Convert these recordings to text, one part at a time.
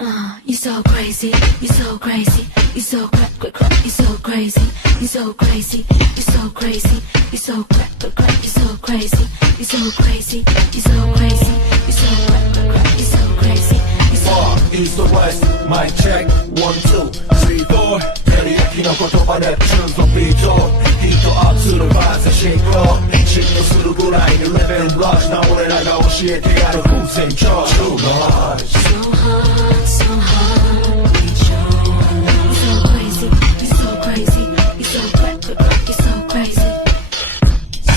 You're so crazy, you're so crazy, you're so crack, you're so crazy, you're so crazy, you're so crazy, you're so crack, you're so crazy, you're so crazy, you're so crazy, you're so crack, you're so crazy. Far east to west, mic check, 1, 2, 3, 4. Teriyakiの言葉でチューンとビート、ヒートアップするバースシンクロ、シッとするぐらいにレベルラッシュな俺らが教えてやる風船超large。 So hard, so hard, reach on. You're so crazy, you're so crazy, you're so crack, you're so crazy.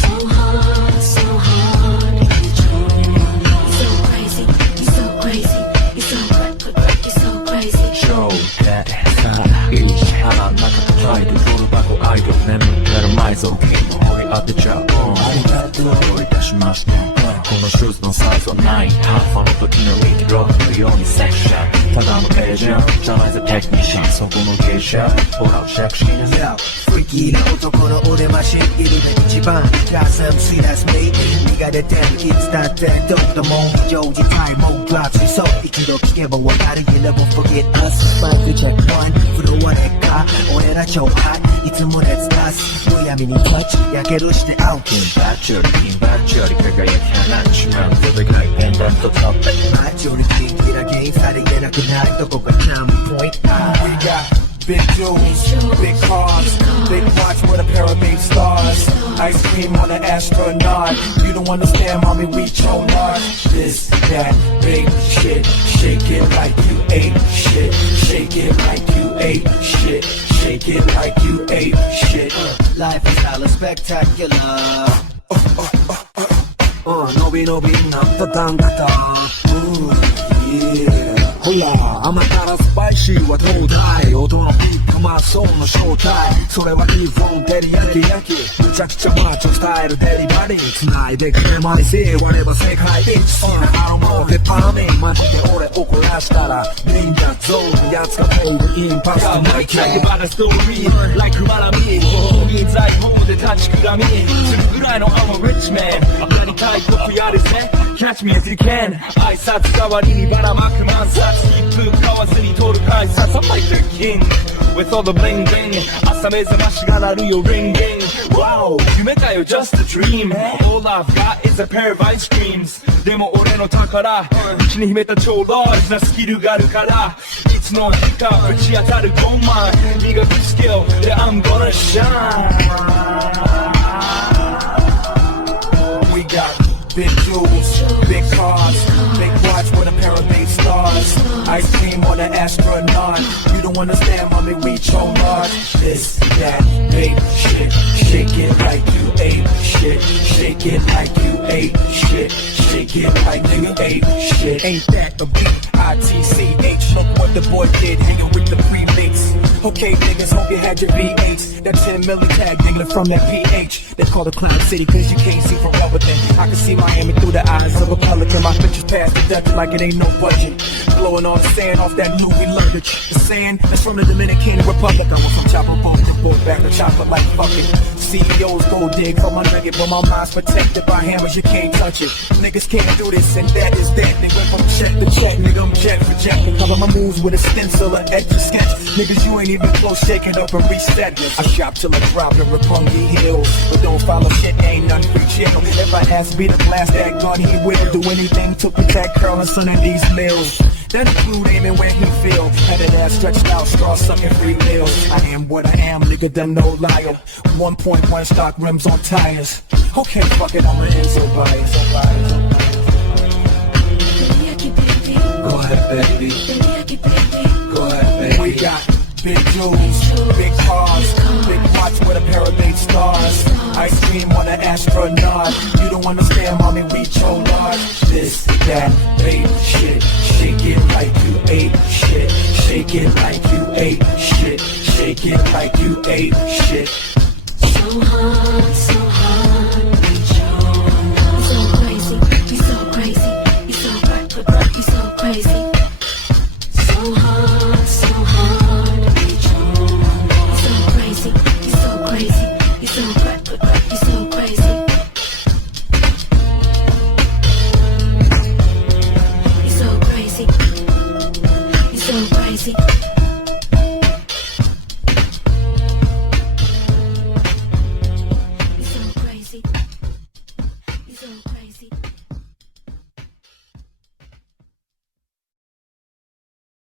So hard, so hard, reach on. You're so crazy, you're so crazy, you're so crack, you're so crazy. Show that さあいい腹の中叩いてフル箱アイドル眠ってる埋蔵金を掘り当てちゃおう。ありがとうどういたしまして。このシューズのサイズはないハーファの時のリーキロックのようにセクシャーただのエージェントじゃないぜテクニシャンそこの芸者ほらセクシーな Yo, フリーキーな男の俺マシンいるね一番 Got some sweet as me 苦手でキッズだってどこでも常時タイムをグラッチそう一度聞けばわかる You never forget us マイクチェック1フロアでか俺ら超ハイいつも熱出すむやみにタッチやけどしてアウト金バッチョリ金バッチョリ輝き放ちまうでかいペンダントトップマジョリティキラゲイさりげなくないどこかチャームポイント We got big jewels, big cars, big watch with a pair of big stars. Ice cream on an astronaut. You don't understand, mommy, we so large. This, that, big shit. Shake it like you ate shit. Shake it like you ate shit. Shake it like you ate shit. Life is hella spectacular 伸び伸びになったダンクターほら甘辛スパイシーは東大音のビッグマッソンの正体それはイーフォンテリヤキ焼きむちゃくちゃマッチョスタイルデリバリー繋いでくれまいせ割れば世界一好きなアロマをペッパーミンマジで俺怒らしたら忍者ゾーンのやつがフォールインパストマイキー about a story like マラミ銀座ホームで立ちくらみするぐらいの I'm a rich man やりたいことやるぜ Catch me if you can 挨拶代わりにばらまく万冊切符買わずに通る改札 I'm like the king with all the bling bling 朝目覚ましが鳴るよ ring ring Wow 夢かよ just a dream All I've got is a pair of ice creams でも俺の宝内に秘めた超ラージなスキルがあるからいつの日かぶち当たるゴンマン磨くスキルで I'm gonna shine We got big jewels, big cars, big watch with a pair of big stars. Ice cream on an astronaut. You don't understand, mommy, we so large. This, that, big shit. Shake it like you ate shit. Shake it like you ate shit. Shake it like you ate shit. Ain't that a B-I-T-C-H? Look what the boy did, hanging with the pre-mix. Okay, niggas, hope you had your V8s. That 10 milli tag dangling from that PH. They call the Cloud City cause you can't see from everything. I can see Miami through the eyes of a pelican. My pictures past the Dutch like it ain't no budget. Blowing all the sand off that Louis luggage. The sand that's from the Dominican Republic. I went from chopper boat to boat back to chopper like fucking. CEOs go dig for my nugget, but my mind's protected by hammers, you can't touch it. Niggas can't do this and that is that. They went from check to check, nigga, I'm jet for jet. Cover my moves with a stencil or extra sketch. Niggas, you ain't even close, shake it up and reset. I shop till I drop in Rapungi Hills, but don't follow shit, ain't nothing free chill. If I ask me to blast that gun, he will do anything to protect Curl and son of these mills. That include aiming where he feel. Had that ass stretched out, straw sucking free meals. I am what I am, nigga, them no liar. 1.1 stock rims on tires. Okay, fuck it, I'ma end so biased. Go ahead, baby. Go ahead, baby. We got big jewels, big cars, big watch with a pair of big stars. Ice cream on an astronaut. You don't understand, mommy, we so large. This, that, big shit. Shake it like you ate shit. Shake it like you ate shit. Shake it like you ate shit. So hard, so hard, reach on. You're so crazy, you're so crazy, you're so crack, you're so crazy. So hard, so hard, reach on. You're so crazy, you're so crazy, you're so crack, you're so crazy. You're so crazy, you're crazy.